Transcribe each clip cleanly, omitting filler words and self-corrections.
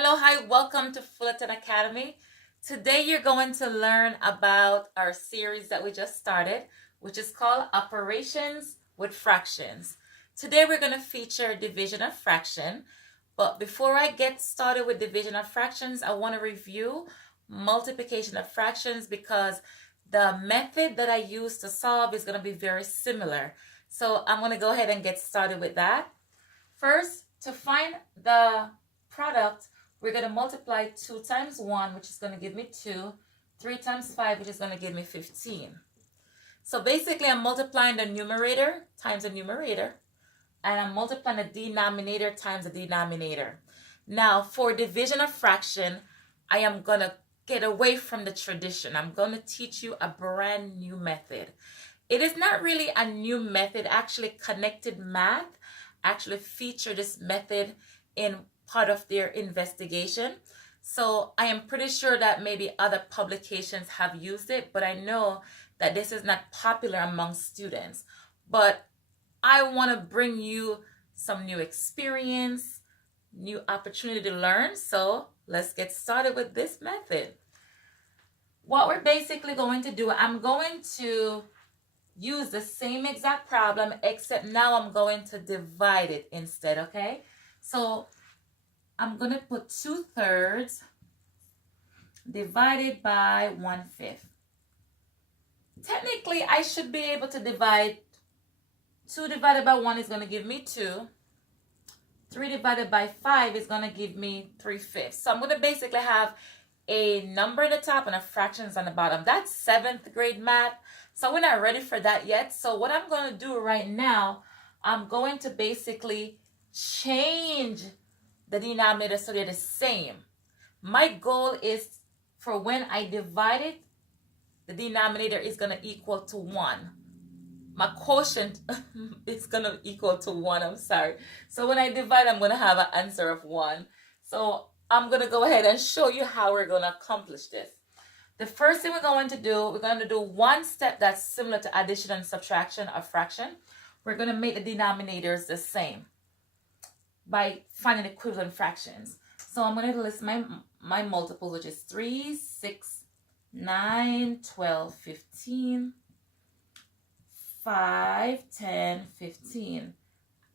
Hello, hi, welcome to Fullerton Academy. Today you're going to learn about our series that we just started, which is called Operations with Fractions. Today we're going to feature division of fraction, but before I get started with division of fractions, I want to review multiplication of fractions because the method that I use to solve is going to be very similar. So I'm going to go ahead and get started with that. First, to find the product, we're going to multiply 2 times 1, which is going to give me 2, 3 times 5, which is going to give me 15. So basically, I'm multiplying the numerator times the numerator, and I'm multiplying the denominator times the denominator. Now, for division of fraction, I am going to get away from the tradition. I'm going to teach you a brand new method. It is not really a new method. Actually, Connected Math actually feature this method in part of their investigation. So I am pretty sure that maybe other publications have used it, but I know that this is not popular among students. But I want to bring you some new experience, new opportunity to learn. So let's get started with this method. What we're basically going to do, I'm going to use the same exact problem, except now I'm going to divide it instead, okay? So I'm going to put 2/3 divided by 1/5. Technically, I should be able to divide 2 divided by 1 is going to give me 2. 3 divided by 5 is going to give me 3/5. So I'm going to basically have a number at the top and a fractions on the bottom. That's 7th grade math. So we're not ready for that yet. So what I'm going to do right now, I'm going to basically change the denominator so they're the same. My goal is for when I divide it, the denominator is going to equal to 1. My quotient is going to equal to 1. I'm sorry. So when I divide, I'm going to have an answer of 1. So I'm going to go ahead and show you how we're going to accomplish this. The first thing we're going to do one step that's similar to addition and subtraction of fraction. We're going to make the denominators the same by finding equivalent fractions. So I'm going to list my multiples, which is 3, 6, 9, 12, 15, 5, 10, 15.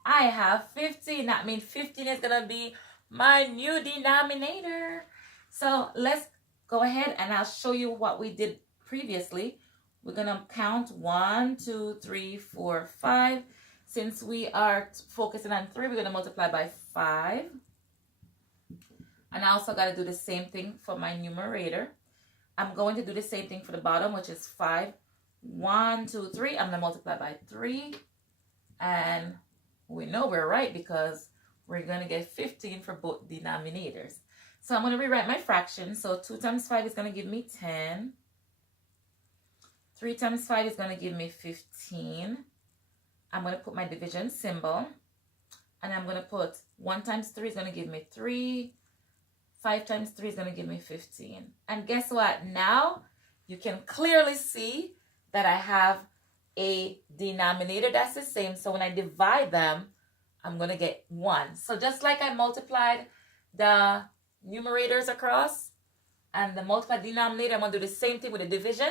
I have 15. That means 15 is going to be my new denominator. So let's go ahead and I'll show you what we did previously. We're going to count 1, 2, 3, 4, 5. Since we are focusing on 3, we're going to multiply by 5. And I also got to do the same thing for my numerator. I'm going to do the same thing for the bottom, which is 5. 1, 2, 3. I'm going to multiply by 3. And we know we're right because we're going to get 15 for both denominators. So I'm going to rewrite my fraction. So 2 times 5 is going to give me 10. 3 times 5 is going to give me 15. I'm going to put my division symbol. And I'm going to put 1 times 3 is going to give me 3. 5 times 3 is going to give me 15. And guess what? Now you can clearly see that I have a denominator that's the same. So when I divide them, I'm going to get 1. So just like I multiplied the numerators across and the multiplied denominator, I'm going to do the same thing with the division.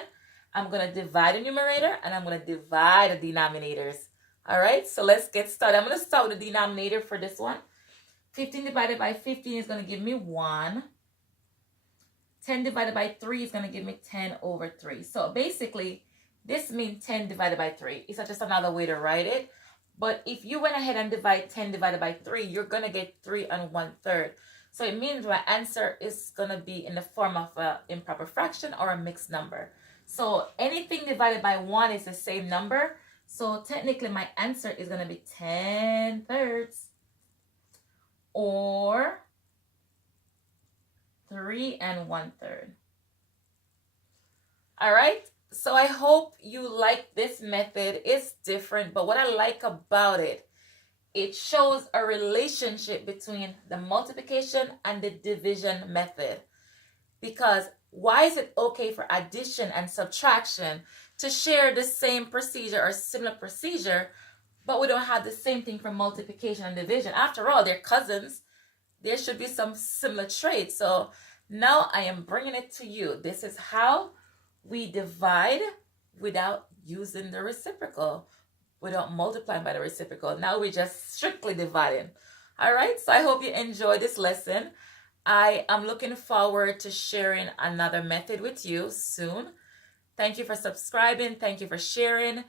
I'm going to divide the numerator and I'm going to divide the denominators. All right, so let's get started. I'm going to start with the denominator for this one. 15 divided by 15 is going to give me 1. 10 divided by 3 is going to give me 10 over 3. So basically, this means 10 divided by 3. It's just another way to write it. But if you went ahead and divide 10 divided by 3, you're going to get 3 and 1/3. So it means my answer is going to be in the form of an improper fraction or a mixed number. So anything divided by 1 is the same number. So technically my answer is going to be 10/3 or 3 and 1/3. All right. So I hope you like this method. It's different, but what I like about it, it shows a relationship between the multiplication and the division method. Because why is it okay for addition and subtraction to share the same procedure or similar procedure, but we don't have the same thing for multiplication and division? After all, they're cousins. there should be some similar traits. So now I am bringing it to you. This is how we divide without using the reciprocal, without multiplying by the reciprocal. Now we're just strictly dividing. All right, so I hope you enjoyed this lesson. I am looking forward to sharing another method with you soon. Thank you for subscribing. Thank you for sharing.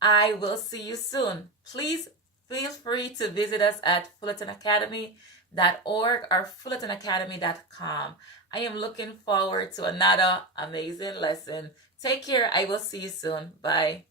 I will see you soon. Please feel free to visit us at fullertonacademy.org or fullertonacademy.com. I am looking forward to another amazing lesson. Take care. I will see you soon. Bye.